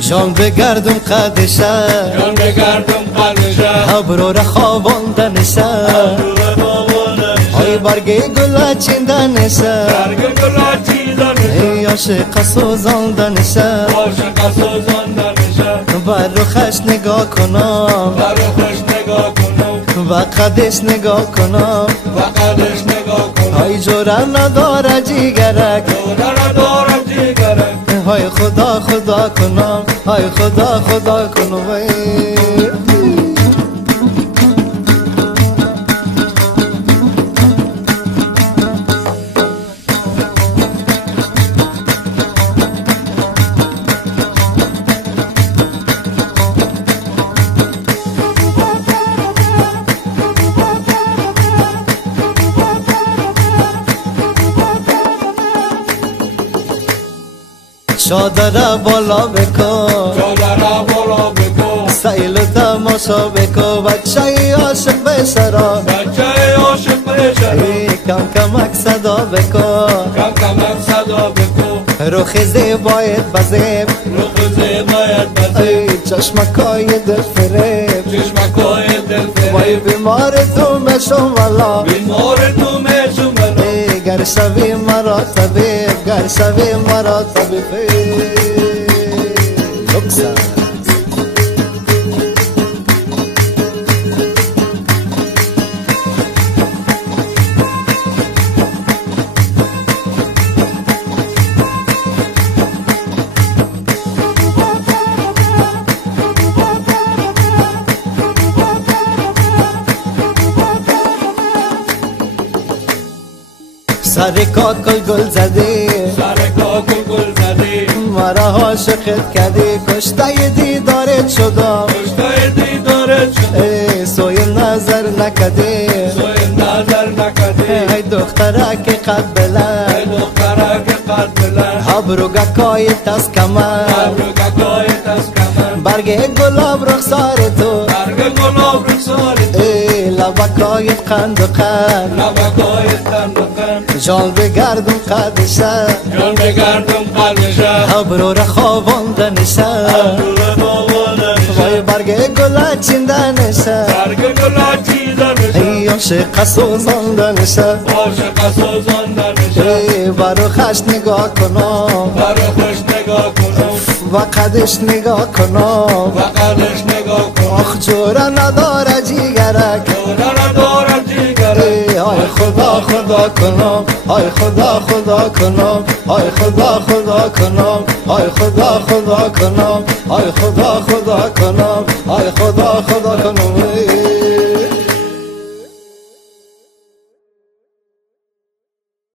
جان بگردم قدشه جان بگردم قدشه ابرو را خواباندنشه ای برگ گل چیندنشه برگ گل چیندنشه ای عاشق سوزاندنشه عاشق سوزاندنشه بر روخش نگاه کنم بر روخش نگاه کنم و قدش نگاه کنم و قدش نگاه کنم ای جوره نداره جیگرک جوره ندارم جیگرک های خدا خدا کنم های خدا خدا کنم چادر بالا بکن چادر بالا بکن سیل و تماشا بکن بچه عاشق به سرا بچه عاشق به سرا کم کمک صدا بکن کم کمک صدا بکن روخ زیبایت بزیب روخ زیبایت بزیب چشمکای دل فریب چشمکای دل فریب وای بیمار تو مشم والا بیمار تو مشم والا گر شوی مرا طبیب گر شوی مرا طبیب سر کاکل گل زدی سر کاکل گل زدی مرا عاشقت کردی کشته دیدارت شدم کشته دیدارت شدم سوی نظر نکردی سوی نظر نکردی ای دختره که قد بلند ای دختره که قد بلند ابرو گکای تس کمر ابرو گکای تس کمر برگ گلاب رخسار تو برگ گلاب رخسار تو لبکای قند و قند لبکای قند و قند جان بگردم قدشه جان بگردم قدشه ابرو را خواباندنشه ابرو را خواباندنشه وای برگ گل چیندنشه برگ گل چیندنشه ای عاشق سوزاندنشه عاشق سوزاندنشه برو خش نگاه کنم برو خوش نگاه کنم و قدش نگاه کنم و قدش نگاه کنم آخ جوره نداره جیگرک جوره ندارم جیگرک ای خدا خدا کنم ای خدا خدا کنم ای خدا خدا کنم ای خدا خدا کنم ای خدا خدا کنم ای خدا خدا کنم